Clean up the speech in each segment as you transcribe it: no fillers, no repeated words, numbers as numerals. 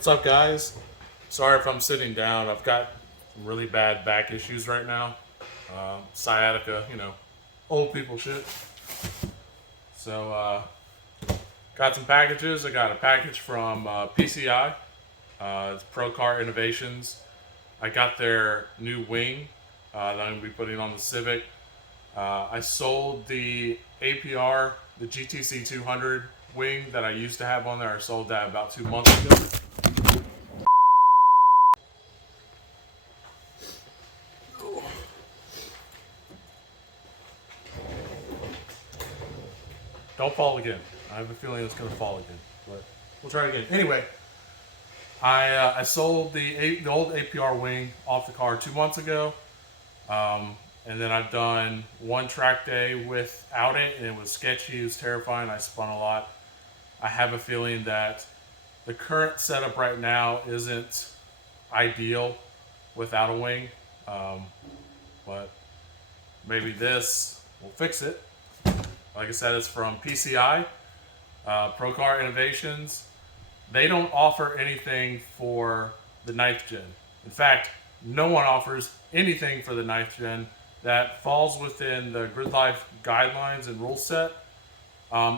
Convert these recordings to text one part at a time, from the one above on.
What's up, guys? Sorry if I'm sitting down. I've got some really bad back issues right now. Sciatica, old people shit. So, got some packages. I got a package from PCI. It's Pro Car Innovations. I got their new wing that I'm going to be putting on the Civic. I sold the APR, the GTC-200 wing that I used to have on there. I sold that about 2 months ago. Don't fall again. I have a feeling it's going to fall again, but we'll try it again. Anyway, I sold the old APR wing off the car 2 months ago, and then I've done one track day without it, and it was sketchy. It was terrifying. I spun a lot. I have a feeling that the current setup right now isn't ideal without a wing, but maybe this will fix it. Like I said, it's from PCI, Pro Car Innovations. They don't offer anything for the 9th gen. In fact, no one offers anything for the 9th gen that falls within the Gridlife guidelines and rule set,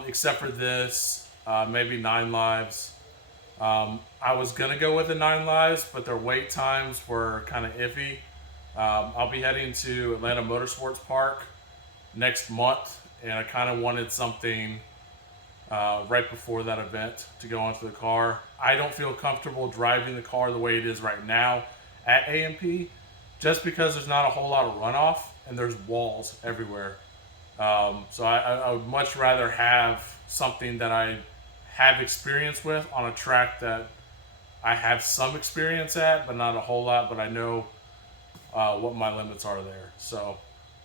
except for this, maybe 9 lives. I was going to go with the 9 lives, but their wait times were kind of iffy. I'll be heading to Atlanta Motorsports Park next month, and I kind of wanted something right before that event to go onto the car. I don't feel comfortable driving the car the way it is right now at AMP, just because there's not a whole lot of runoff and there's walls everywhere. So I would much rather have something that I have experience with on a track that I have some experience at, but not a whole lot, but I know what my limits are there. So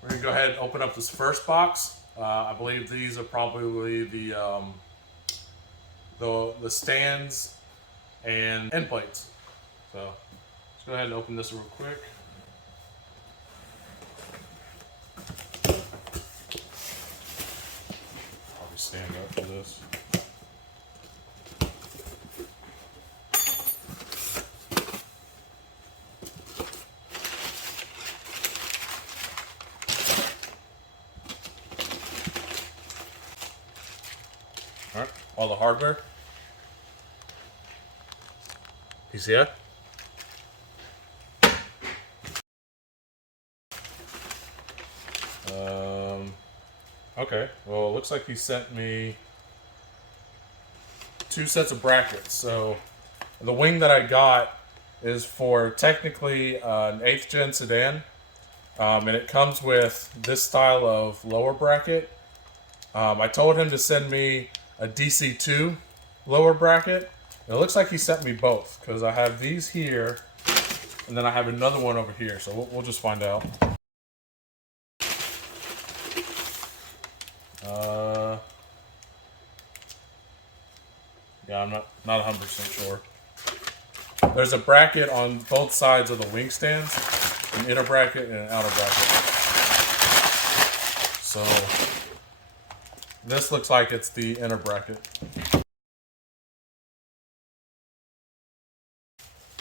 we're gonna go ahead and open up this first box. I believe these are probably the stands and end plates. So let's go ahead and open this real quick. Probably stand up for this. All right, all the hardware. PCI. Okay, well, it looks like he sent me 2 sets of brackets. So the wing that I got is for technically an 8th gen sedan, and it comes with this style of lower bracket. I told him to send me a DC2 lower bracket. And it looks like he sent me both, because I have these here and then I have another one over here, so we'll just find out. Yeah, I'm not 100% sure. There's a bracket on both sides of the wing stands, an inner bracket and an outer bracket. So this looks like it's the inner bracket.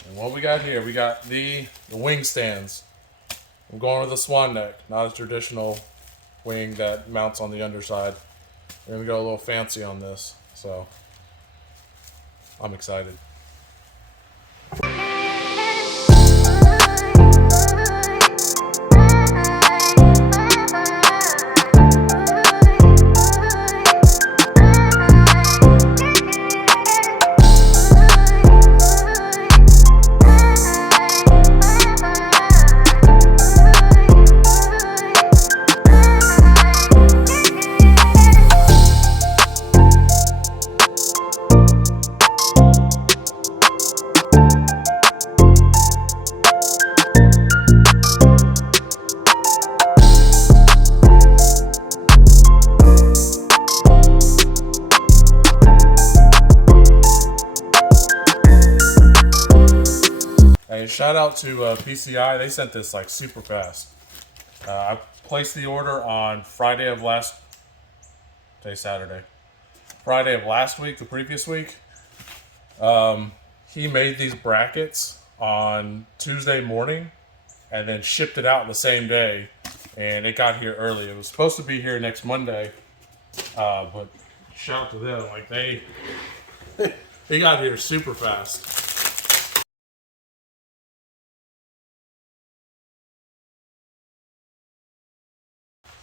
And what we got here, we got the wing stands. I'm going with the Swan neck, not a traditional wing that mounts on the underside. We're gonna go a little fancy on this, so I'm excited. Hey, shout out to PCI. They sent this like super fast. I placed the order on Friday of last Saturday. Friday of last week, the previous week. he made these brackets on Tuesday morning and then shipped it out the same day, and it got here early. It was supposed to be here next Monday, but shout out to them, like they got here super fast.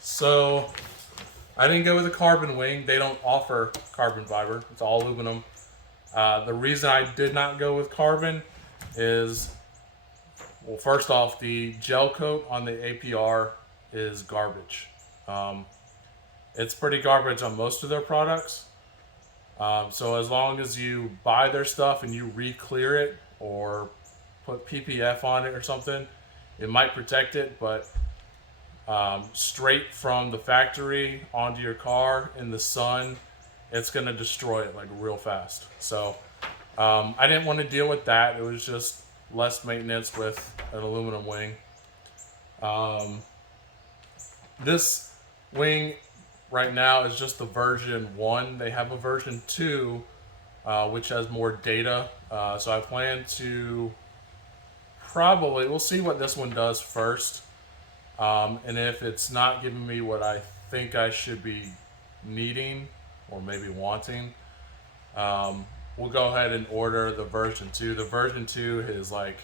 So I didn't go with a carbon wing. They don't offer carbon fiber. It's all aluminum. The reason I did not go with carbon is, well, first off, the gel coat on the APR is garbage. It's pretty garbage on most of their products. So as long as you buy their stuff and you re-clear it or put PPF on it or something, it might protect it, but straight from the factory onto your car in the sun, it's going to destroy it like real fast. So I didn't want to deal with that. It was just less maintenance with an aluminum wing. This wing right now is just the version 1. They have a version 2 which has more data. So I plan to we'll see what this one does first. And if it's not giving me what I think I should be needing or maybe wanting, we'll go ahead and order the version 2. The version 2 is like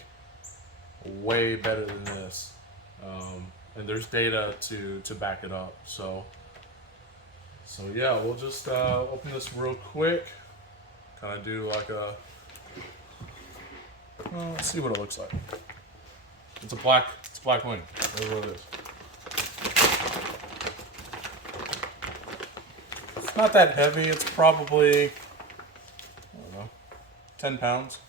way better than this. And there's data to back it up. So yeah, we'll just open this real quick. Kind of do like a, well, let's see what it looks like. It's a black wing. That's what it is. It's not that heavy. It's probably, I don't know, 10 pounds.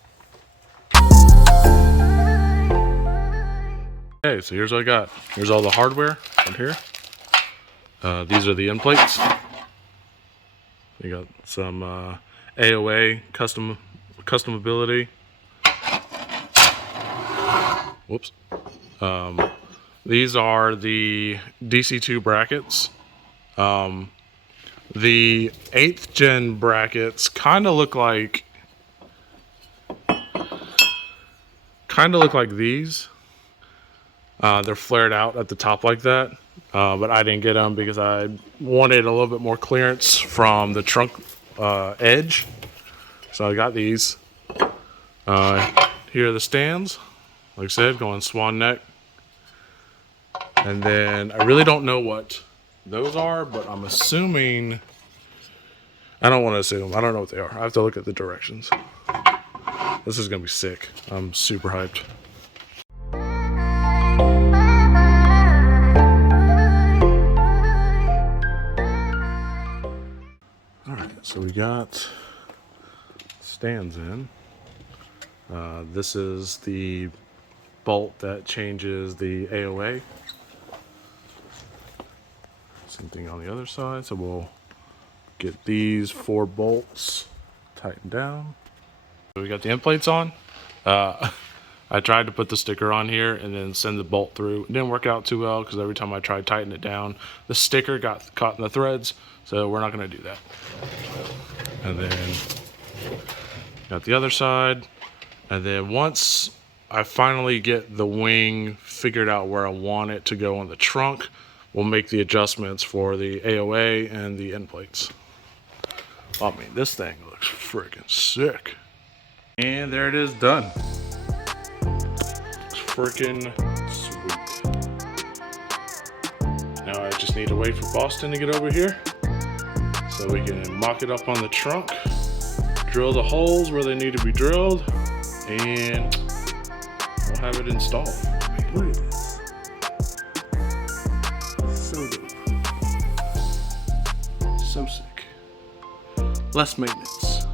Okay, so here's what I got. Here's all the hardware right here. These are the end plates. You got some AOA customability. Whoops. These are the DC2 brackets. The 8th gen brackets kind of look like these. They're flared out at the top like that, but I didn't get them because I wanted a little bit more clearance from the trunk edge. So I got these. Here are the stands. Like I said, going Swan neck. And then I really don't know what those are, but I'm assuming, I don't want to assume, I don't know what they are. I have to look at the directions. This is going to be sick. I'm super hyped. Alright, so we got stands in. This is the bolt that changes the AOA. Same thing on the other side, so we'll get these 4 bolts tightened down. So we got the end plates on. I tried to put the sticker on here and then send the bolt through. It didn't work out too well because every time I tried to tighten it down, the sticker got caught in the threads, so we're not going to do that. And then got the other side, and then once I finally get the wing figured out where I want it to go on the trunk, we'll make the adjustments for the AOA and the end plates. I mean, this thing looks freaking sick. And there it is, done. It's freaking sweet. Now I just need to wait for Boston to get over here so we can mock it up on the trunk, drill the holes where they need to be drilled, and we'll have it installed. I mean, look at this. So dope. So sick. Less maintenance.